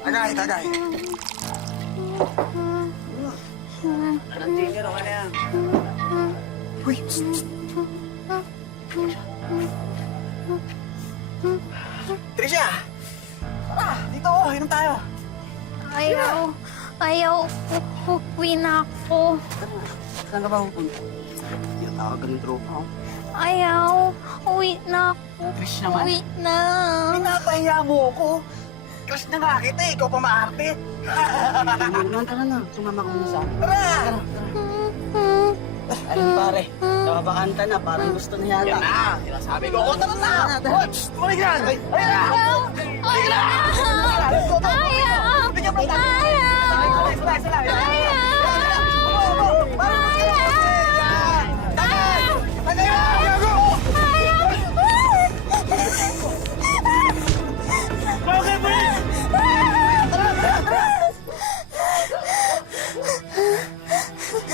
Tagay, tagay. Anong tigil? Okay na yan. Uy, Trisha! Tara, dito. Inom tayo. Ayaw. Uwi na ako. Saan ka ba pupunta? Tinatawagan ng tropa ko. Ayaw. Uwi na ako. Trish naman. Uwi na. Pinapahiya mo ako. Crush na nga kita eh. Ikaw pa maarte. Tara na. Sumama ko na sa akin. Tara! Ayun pare, nakabakanta na. Parang gusto na yata. Yan na! Sinasabi ko. O, tara na! Watch! Tumalig yan! Ayun na! Ayun na! Ayaw. Bigyan mo na! Ayaw!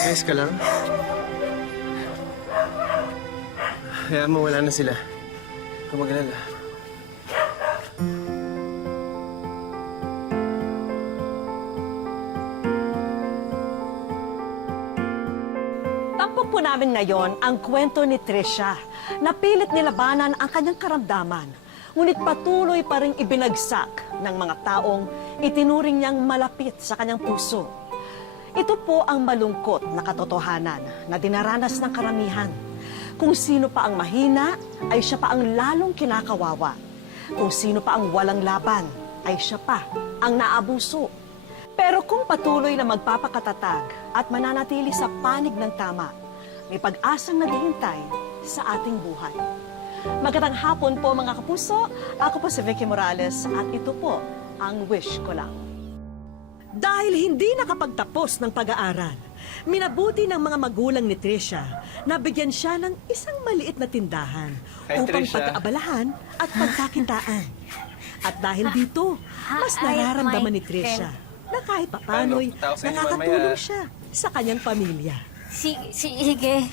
Ayos ka lang? Hayaan mo, wala na sila. Huwag mag-alala. Tampok po namin ngayon ang kwento ni Trisha. Napilit nilabanan ang kanyang karamdaman, ngunit patuloy pa rin ibinagsak ng mga taong itinuring niyang malapit sa kanyang puso. Ito po ang malungkot na katotohanan na dinaranas ng karamihan. Kung sino pa ang mahina, ay siya pa ang lalong kinakawawa. Kung sino pa ang walang laban, ay siya pa ang naabuso. Pero kung patuloy na magpapakatatag at mananatili sa panig ng tama, may pag-asang naghihintay sa ating buhay. Magandang hapon po mga kapuso. Ako po si Vicky Morales at ito po ang Wish Ko Lang. Dahil hindi nakapagtapos ng pag-aaral, minabuti ng mga magulang ni Trisha na bigyan siya ng isang maliit na tindahan upang pag-aabalahan at pagkakitaan. At dahil dito, mas nararamdaman ni Trisha na kahit papano'y nakakatulong siya sa kanyang pamilya. Sige,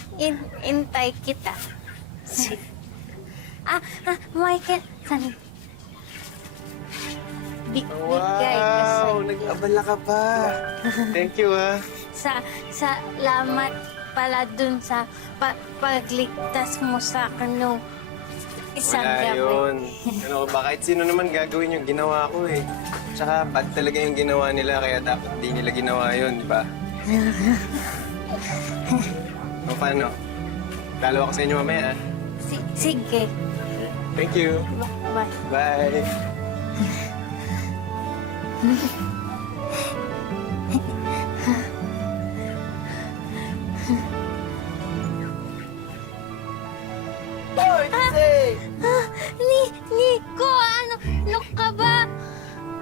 intay kita. Michael, saan? Bigay kasi. Wow! Nag-abala ka pa. Thank you, ah. Salamat pala dun sa pagligtas mo sa akin nung isang Wala gabi. yun. Ano ba, kahit sino naman gagawin yung ginawa ko eh. Tsaka bad talaga yung ginawa nila, kaya dapat di nila ginawa yun, di ba? O paano? Dalawa ko sa inyo mamaya, ah. Sige. Thank you. Bye. Bye. Nico, ano ka ba?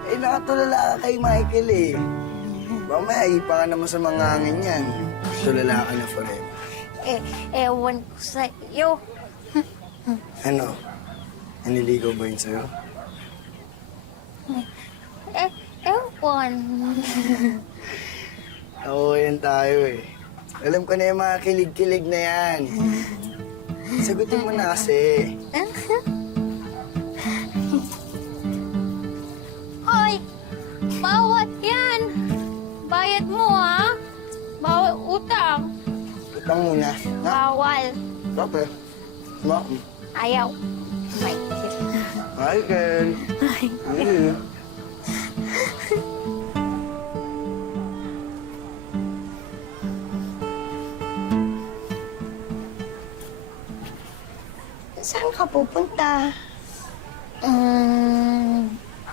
Eh, nakatulala ka kay Michael eh. Mamaya, ipa ka naman sa mga hangin yan. Tulala ka na forever. Ewan ko sa'yo. Ano? Naniligaw ba yun sa'yo? Ewan. Oo, yan tayo eh. Alam ko na yung mga kilig-kilig na yan. Sagutin mo na kasi. Hoy! Bawat yan! Bayad mo, ha? Bawal utang. Utang muna. Na? Bawal. Bakit? Ma? Ayaw. Michael. Michael. Michael. Saan ka pupunta?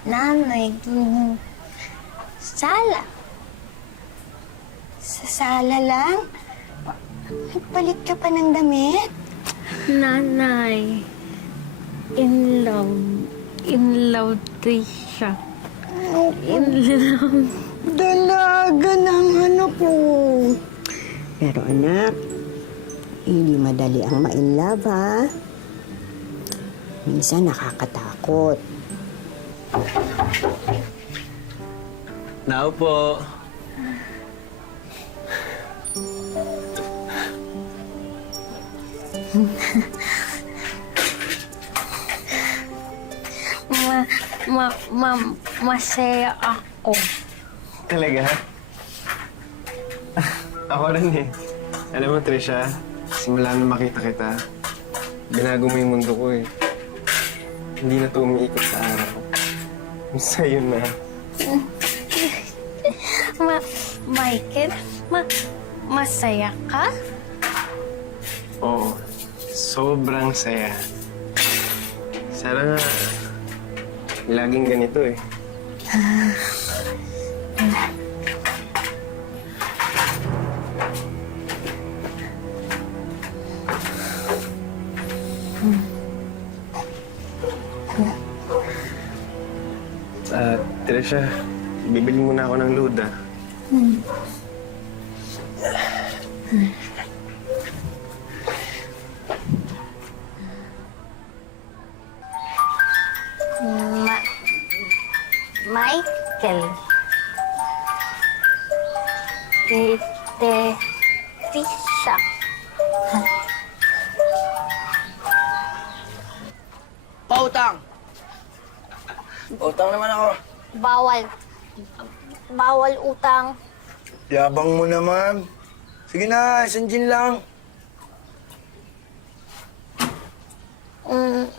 Nanay, sala. Sa sala lang? Nagpalit ka pa ng damit? Nanay, in love Trisha. In love. Dalaga ng anak ko. Pero anak, hindi madali ang ma-inlove, ha? Minsan nakakatakot. Nao po. Masaya ako. ako. Talaga? Ako rin eh. Alam mo, Trisha, simula na makita kita, binago mo yung mundo ko eh. Hindi na ito umiikot sa araw. Sa'yo na. Michael, masaya ka? Oo, sobrang saya. Sana nga, laging ganito eh. Trisha, bibili muna ako ng load ah. Michael. Tisha. Pautang! Pautang naman ako. Bawal utang. Yabang mo naman. Sige na, isang gin lang.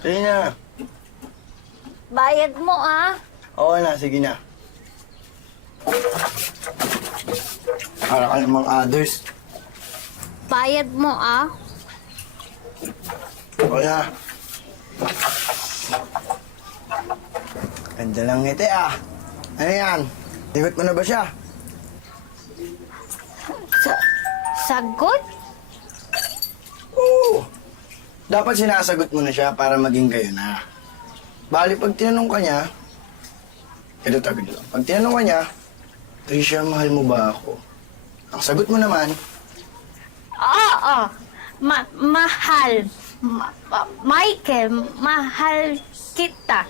Sige na. Bayad mo ah. Oo na, sige na. Para ka namang others. Bayad mo ah. Oo na. Ganda lang ngiti ah. Ano yan? Ligot mo na ba siya? Sagot? Oo. Dapat sinasagot mo na siya para maging kayo na. Bali, pag tinanong ka niya, ito tagod lang. Pag tinanong ka niya, Trisha, mahal mo ba ako? Ang sagot mo naman, Oo. Mahal. Michael, mahal kita.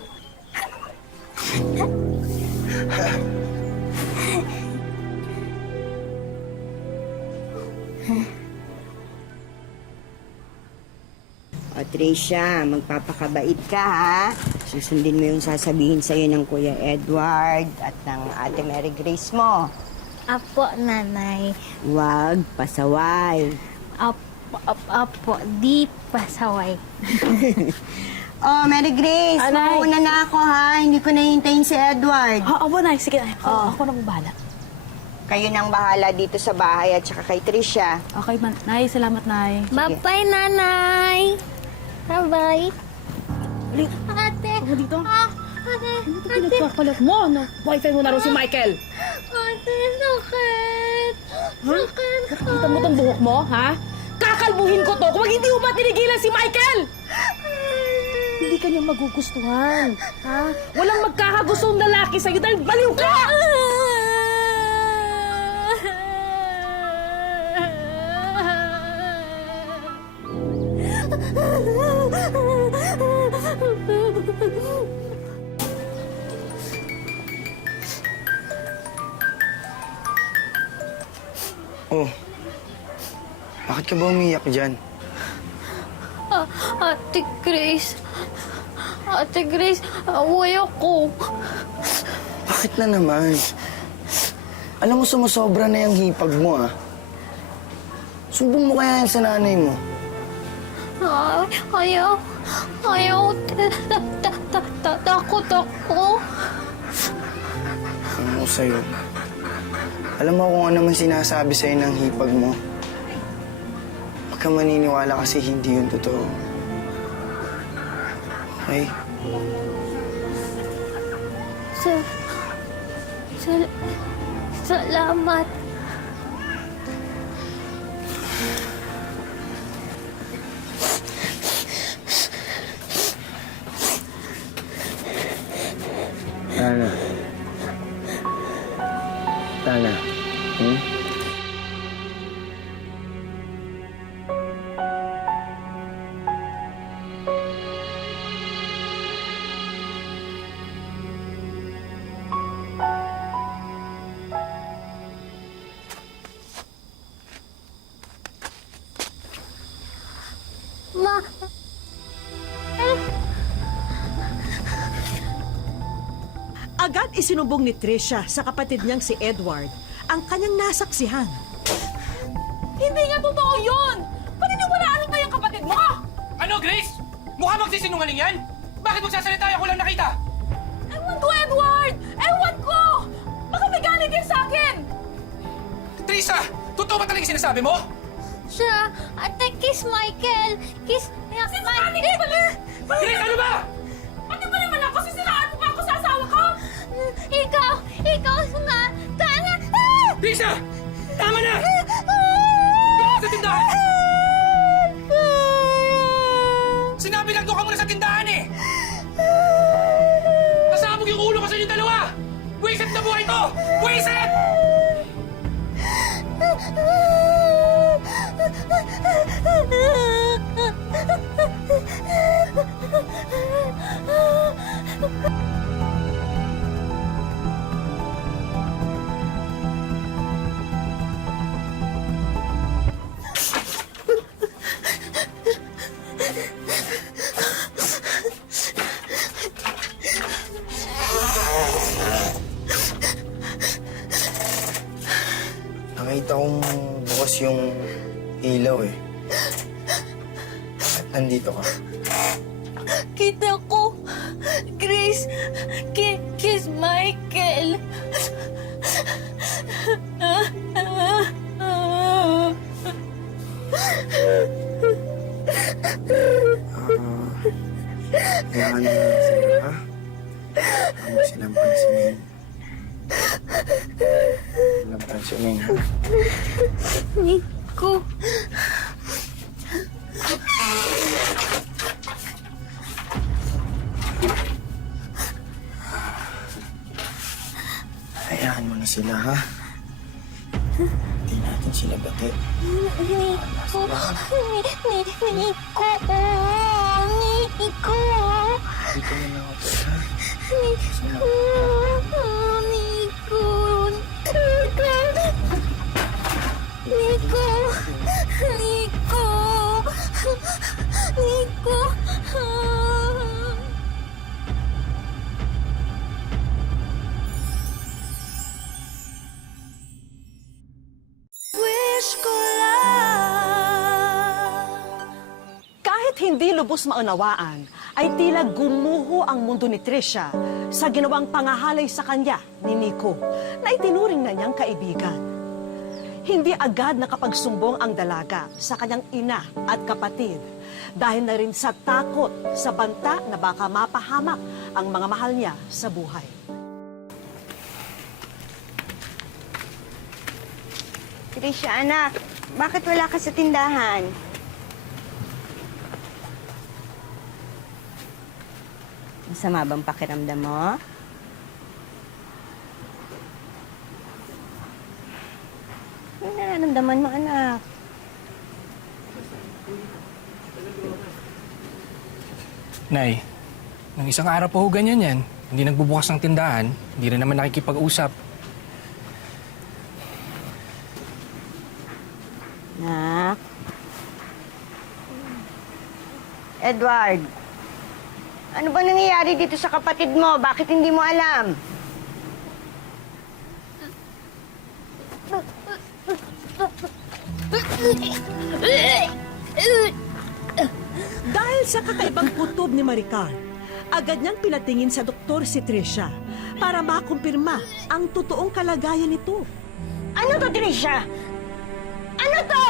O, Tricia, magpapakabait ka, ha? Susundin mo yung sasabihin sa'yo ng Kuya Edward at ng Ate Mary Grace mo. Apo, nanay. Huwag pasaway. Apo, di pasaway. Oh, Mary Grace, Anay. mauna na ako, ha? Hindi ko nahintayin si Edward. Opo, Nay. Sige, Nay. Ako na bahala. Kayo nang bahala dito sa bahay at saka kay Tricia. Okay, Nay. Salamat, Nay. Bye-bye, nanay. Bye-bye. Ate. Ako dito. Ate. Pinagkakalat mo, no? Boyfriend mo na raw si Michael. Ate, sakit. Sakit. Nakita mo tong buhok mo, ha? Kakalbuhin ko to kung hindi mo ba tinigilan si Michael! Hindi ka niya magugustuhan, ha? Walang magkakagustong lalaki sa'yo dahil baliw ka! oh, bakit ka ba umiyak dyan? Ate Grace. Ate Grace, away ako. Bakit na naman? Alam mo, sumusobra na yung hipag mo, ah. Sumbong mo kaya yan sa nanay mo. Ayaw. Takot ako. Ano ko sa'yo? Alam mo kung ano man sinasabi sa'yo ng hipag mo. Huwag kang maniniwala kasi hindi yun totoo. Okay? Salamat. Tana. Tana. Ma. Agad isinumbong ni Tricia sa kapatid niyang si Edward ang kanyang nasaksihan. Hindi nga totoo yun! Paniniwalaan mo yung kapatid mo! Ano, Grace? Mukha magsisinungaling yan? Bakit magsasalita ako lang nakita? Ewan ko, Edward! Ewan ko! Baka may galit yan sa akin! Teresa, totoo ba talaga yung sinasabi mo? Siya, ate, kiss Michael. Kiss Michael. Grace, ano ba? Ano ba naman ako? Sisiraan mo pa ako sa asawa ko? Ikaw nga. Tanga. Teresa! Tama na! Doon ka sa tindahan! Sinabi lang doon ka muna sa tindahan eh! Nasabog yung ulo ko sa inyong dalawa! Buwisit na buhay to! Buwisit! Nakita kong bukas yung ilaw eh. At nandito ka. Kita ko. Grace, kiss Michael. Kailangan na sila, ha? Huwag mo silang pansinin. Silang pansinin, ha? Nico. Hayaan mo na sila, ha? Hindi natin sila bati. Nico. Nico. Dito na lang ako, ha? Nico. Nico. Nico. Nico. Wish ko lang. Kahit hindi lubos maunawaan, ay tila gumuho ang mundo ni Tricia sa ginawang pangahalay sa kanya ni Nico na itinuring na niyang kaibigan. Hindi agad nakapagsumbong ang dalaga sa kanyang ina at kapatid dahil na rin sa takot sa banta na baka mapahamak ang mga mahal niya sa buhay. Tricia, anak, bakit wala ka sa tindahan? Masama bang pakiramdam mo? Ano nararamdaman mo, anak? Nay, nung isang araw pa ho ganyan yan. Hindi nagbubukas ng tindahan, hindi rin naman nakikipag-usap. Nak? Edward, ano ba nangyayari dito sa kapatid mo? Bakit hindi mo alam? Dahil sa kakaibang kutob ni Maricar, agad niyang pinatingin sa doktor si Tricia para makumpirma ang totoong kalagayan nito. Ano to, Tricia? Ano to?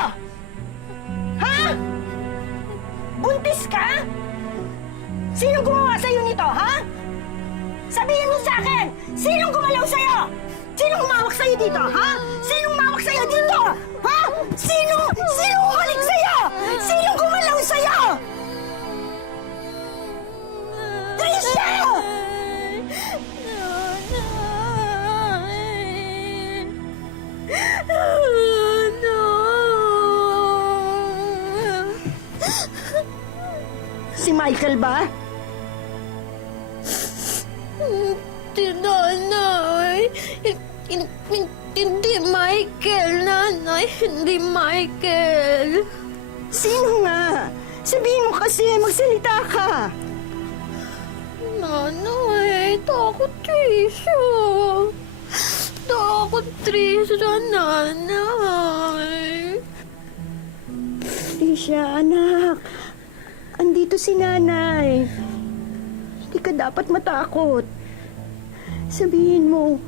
Ha? Buntis ka? Sino gumawa sa'yo nito, ha? Sabihin mo sa akin! Sinong gumalaw sa'yo? Sinong umawak sa'yo dito, ha? Sinong umawak sa'yo dito? Ha? Sinong umalik sa'yo? Sinong gumalaw sa'yo? Tricia! Si Michael ba? Nanay. Hindi Michael, nanay. Hindi Michael. Sino nga? Sabihin mo kasi, magsalita ka. Nanay, Takot, Trisha. Takot, Trisha, nanay. Trisha, anak. Andito si nanay. Hindi ka dapat matakot. Sabihin mo,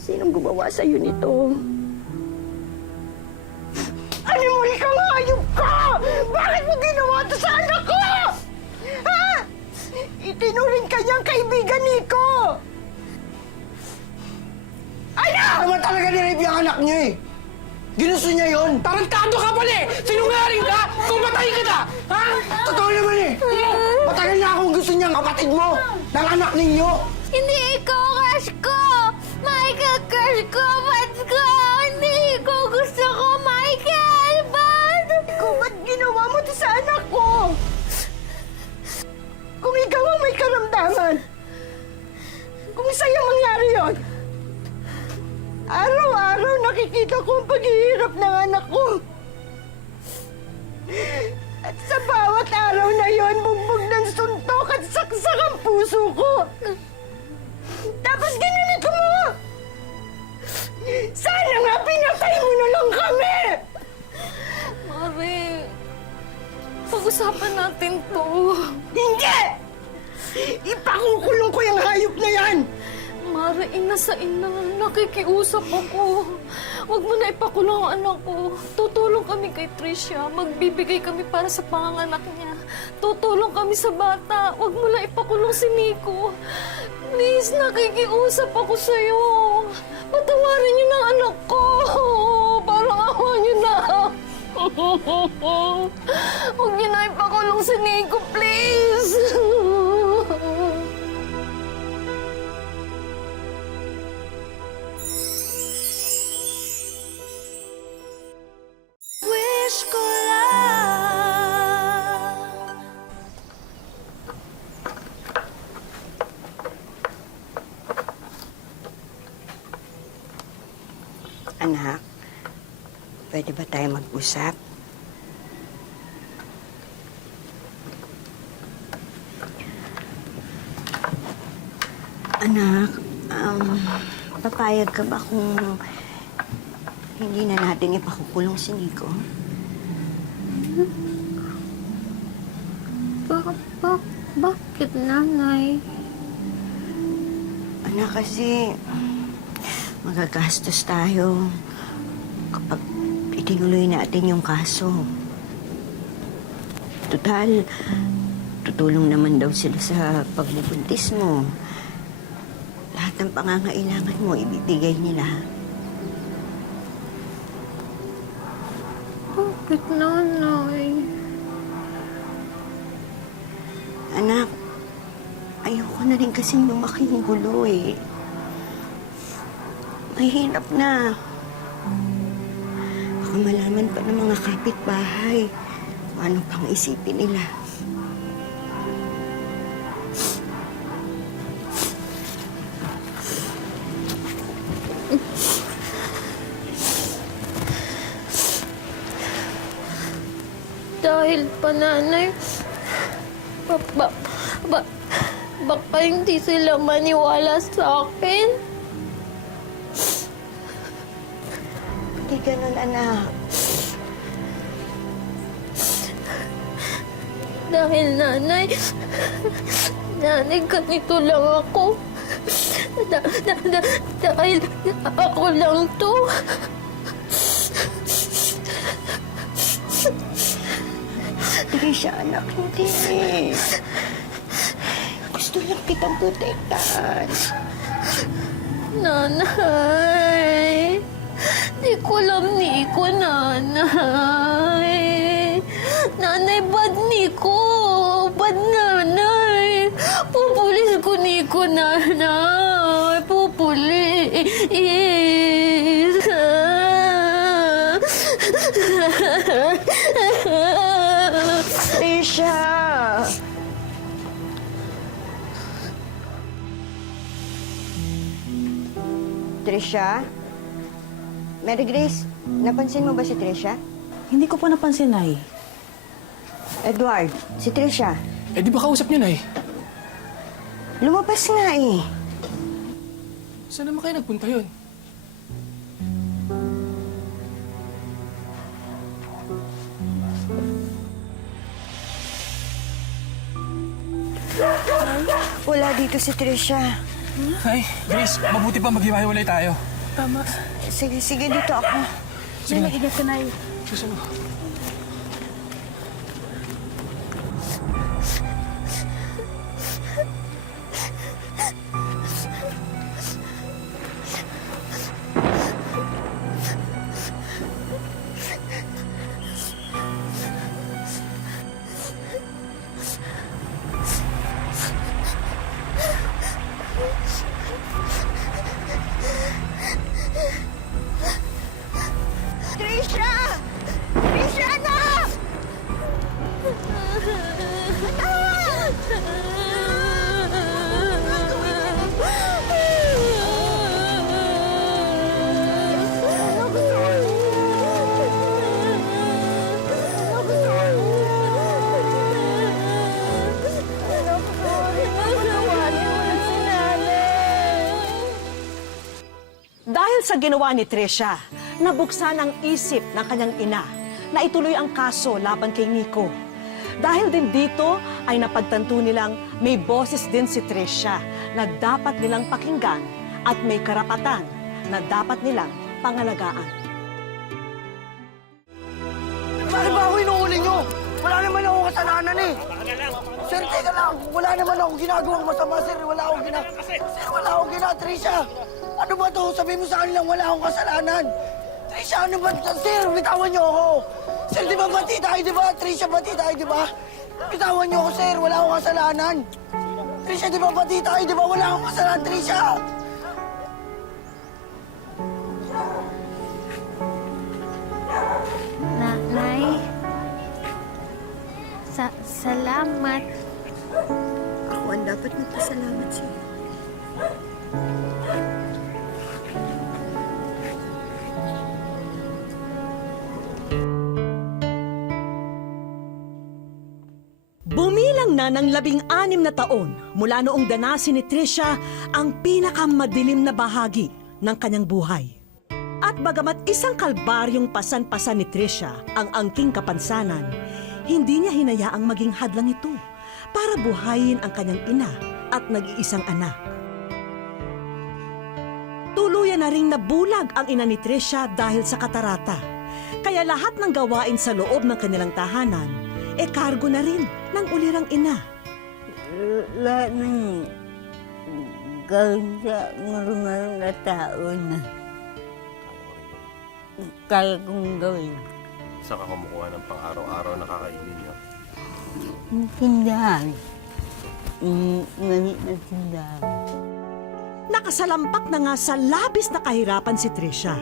sinong gumawa sa'yo nito? Ano muli kang hayop ka? Bakit mo ginawa to sa anak ko? Ha? Itinuring ka niyang kaibigan, Nico! Ano? Ano naman talaga ni-rape yung anak niyo eh? Ginusto niya yun? Tarantado ka pala eh! Sinungaling ka! Kumatay ka na! Ha? Totoo naman eh! Matagal na akong gusto niyang kapatid mo! Ng anak ninyo! Hindi ikaw, crush ko! Michael, crush ko! Ba't ko? Hindi ko gusto ko, Michael! Ba't? Ikaw, ba't ginawa mo to sa anak ko? Kung ikaw ang may karamdaman, kung sa'yo mangyari yon, araw-araw nakikita ko ang paghihirap ng anak ko. At sa bawat araw na yon, bugbog ng suntok at saksak ang puso ko. Tapos ginanito mo! Sana nga pinatay mo na lang kami! Mari, pag-usapan natin to. Hindi! Ipakukulong ko yung hayop na yan! Mari, ina sa ina, nakikiusap ako. Huwag mo na ipakulong ang anak ko. Tutulong kami kay Tricia. Magbibigay kami para sa panganganak niya. Tutulong kami sa bata. Huwag mo na ipakulong si Nico. Please, nakikiusap ako sa'yo. Patawarin niyo na anak ko. Parang awa niyo na. Huwag niyo na ipakulong si Nico, please. Wish ko lang. Anak, pwede ba tayo mag-usap? Anak, papayag ka ba kung hindi na natin ipakukulong si Nico? Bakit, nanay? Anak, kasi magagastos tayo kapag itinuloy natin yung kaso. Total, tutulong naman daw sila sa pagbubuntis mo. Lahat ng pangangailangan mo, ibibigay nila. Bakit, nanay? Anak, ayoko na rin kasing lumaki yung gulo eh. Mahirap na. Baka malaman pa ng mga kapitbahay kung ano pang isipin nila. Dahil pa, nanay, baka hindi sila maniwala sa akin. Hindi ganun, anak. Dahil nanay, ganito lang ako. Dahil ako lang to. Trisha, anak, hindi. Gusto lang kitang protektahan. Nanay, di ko alam Nico, nanay. Nanay, bad Nico. Bad nanay. Pupulis ko Nico, nanay. Pupulis. Trisha! Trisha? Mary Grace, napansin mo ba si Trisha? Hindi ko pa napansin, Nay. Edward, si Trisha. Eh di ba kausap niyo, Nay? Lumabas nga eh. Saan naman kayo nagpunta yun? Wala dito si Trisha. Ay, Grace, mabuti pa maghiwa-hiwalay tayo. Sige, sige, dito ako. Sige na. Ingat ka, Nay. Susunod. Trisha! Trisha, anak! Dahil sa ginawa ni Trisha, nabuksan ang isip ng kanyang ina na ituloy ang kaso laban kay Nico. Dahil din dito ay napagtanto nilang may boses din si Trisha na dapat nilang pakinggan at may karapatan na dapat nilang pangalagaan. Bakit ba ako inuuli nyo? Wala naman ako kasalanan eh. Sir, teka lang. Wala naman ako ginagawang masama, sir. Wala akong Trisha. Ano ba to? Sabihin mo sa kanilang wala akong kasalanan. Trisha, ano ba? Sir, bitawan niyo ako. Sir, di ba bati tayo, di ba? Trisha, bati tayo, di ba? Bitawan niyo ako, sir. Wala akong kasalanan. Trisha, di ba bati tayo, di ba? Wala akong kasalanan, Trisha. Nay, salamat. Ako ang dapat magpasalamat sa'yo. Bumilang na ng 16 na taon mula noong danasin ni Trisha ang pinakamadilim na bahagi ng kanyang buhay. At bagamat isang kalbaryong pasan-pasan ni Trisha ang angking kapansanan, hindi niya hinayaang maging hadlang ito para buhayin ang kanyang ina at nag-iisang anak. Tuluyan na ring nabulag ang ina ni Trisha dahil sa katarata. Kaya lahat ng gawain sa loob ng kanilang tahanan, kargo na rin ng ulirang ina. Lahat ng gawin sa normal na tao na kaya kong gawin. Saan ka kumukuha ng pang-araw-araw na kakainin niyo? Tindahan. Maliit na tindahan. Nakasalampak na nga sa labis na kahirapan si Trisha.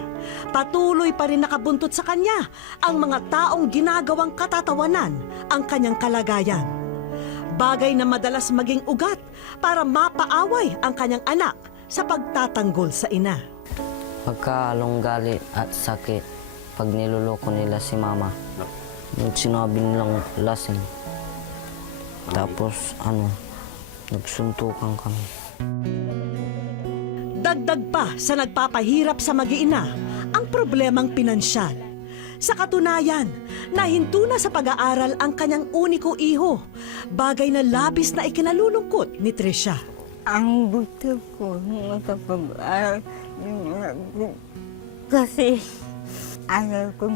Patuloy pa rin nakabuntot sa kanya ang mga taong ginagawang katatawanan ang kanyang kalagayan. Bagay na madalas maging ugat para mapaaway ang kanyang anak sa pagtatanggol sa ina. Pagkahalong galit at sakit, pag niloloko nila si mama, yung sinabi nilang lasing. Tapos nagsuntukan kami. Dagdag pa sa nagpapahirap sa mag-iina ang problemang pinansyal. Sa katunayan, nahinto na sa pag-aaral ang kanyang uniko iho, bagay na labis na ikinalulungkot ni Trisha. Ang gusto ko makapag-aral kasi ayaw ko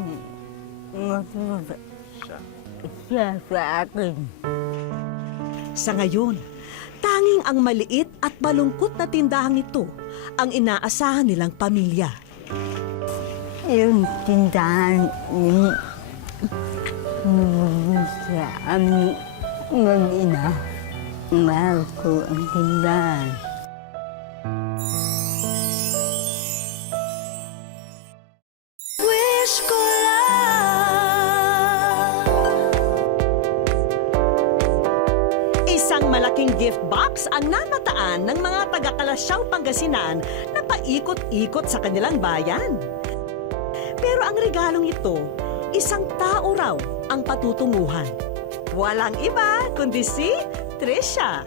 matuwa siya sa akin. Sa ngayon, tanging ang maliit at malungkot na tindahang ito ang inaasahan nilang pamilya. Yung tindahan yung sa aming mag-ina, mahal ko ang tindahan. Wish ko Isang malaking gift box ang namataan ng mga taga-Kalasyaw, Pangasinan na paikot-ikot sa kanilang bayan. Pero ang regalong ito, isang tao raw ang patutunguhan. Walang iba kundi si Trisha.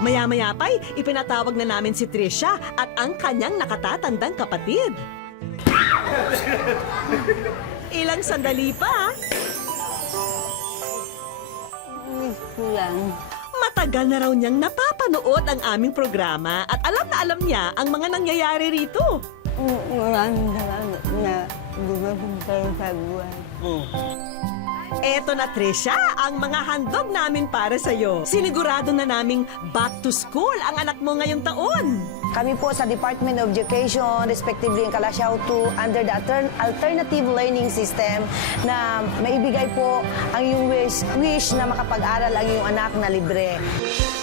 Maya-maya pa'y ipinatawag na namin si Trisha at ang kanyang nakatatandang kapatid. Ilang sandali pa, Miss ko lang. matagal na raw niyang napapanood ang aming programa at alam niya ang mga nangyayari rito. Maraming salamat na dumating kayo sa buhay ko. Eto na, Trisha, ang mga handog namin para sa'yo. Sinigurado na naming back to school ang anak mo ngayong taon. Kami po sa Department of Education, respectively in Calasiao 2, under the Alternative Learning System na maibigay po ang iyong wish na makapag-aral ang iyong anak na libre.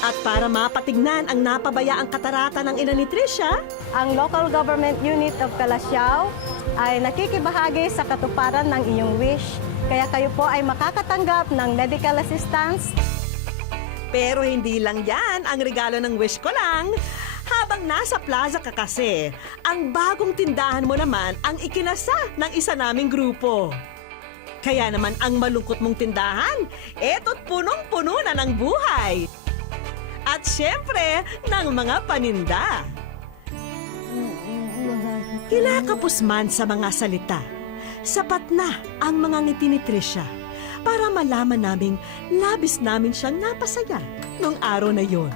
At para mapatignan ang napabayaang katarata ng ina ni Trisha, Ang Local Government Unit of Calasiao ay nakikibahagi sa katuparan ng iyong wish. Kaya kayo po ay makakatanggap ng medical assistance. pero hindi lang yan ang regalo ng wish ko lang. Habang nasa plaza ka kasi, ang bagong tindahan mo naman ang ikinasa ng isa naming grupo. Kaya naman ang malungkot mong tindahan, eto't punong-puno na ng buhay. At syempre, ng mga paninda. Kinakapos man sa mga salita, sapat na ang mga ngiti ni Trisha para malaman naming labis namin siyang napasaya nung araw na yon.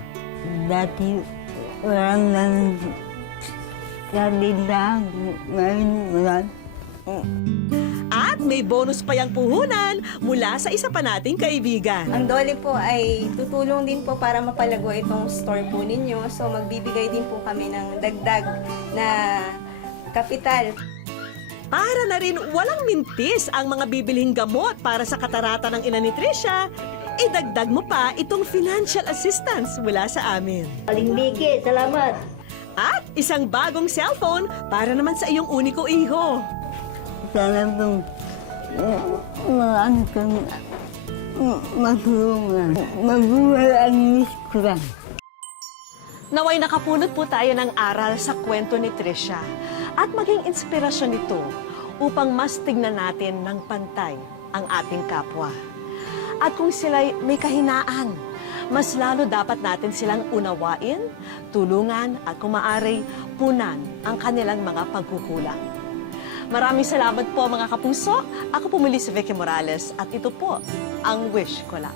Dati, walang lang sa tindahan. Ngayon, wala. At may bonus pa yang puhunan mula sa isa pa nating kaibigan. Ang Dole po ay tutulong din po para mapalago itong store po ninyo. So magbibigay din po kami ng dagdag na kapital. Para na rin walang mintis ang mga bibilhing gamot para sa katarata ng ina ni Trisha, idagdag mo pa itong financial assistance mula sa amin. Aling Vicky, salamat. At isang bagong cellphone para naman sa iyong uniko iho. Sana pong marami kang matulungan. Mabuhay ang miss ko lang. Naway nakapulot po tayo ng aral sa kwento ni Trisha at maging inspirasyon ito upang mas tignan natin ng pantay ang ating kapwa. At kung sila'y may kahinaan, mas lalo dapat natin silang unawain, tulungan at kung maaari, punan ang kanilang mga pagkukulang. Maraming salamat po mga kapuso. Ako po muli si Vicky Morales at ito po ang wish ko lang.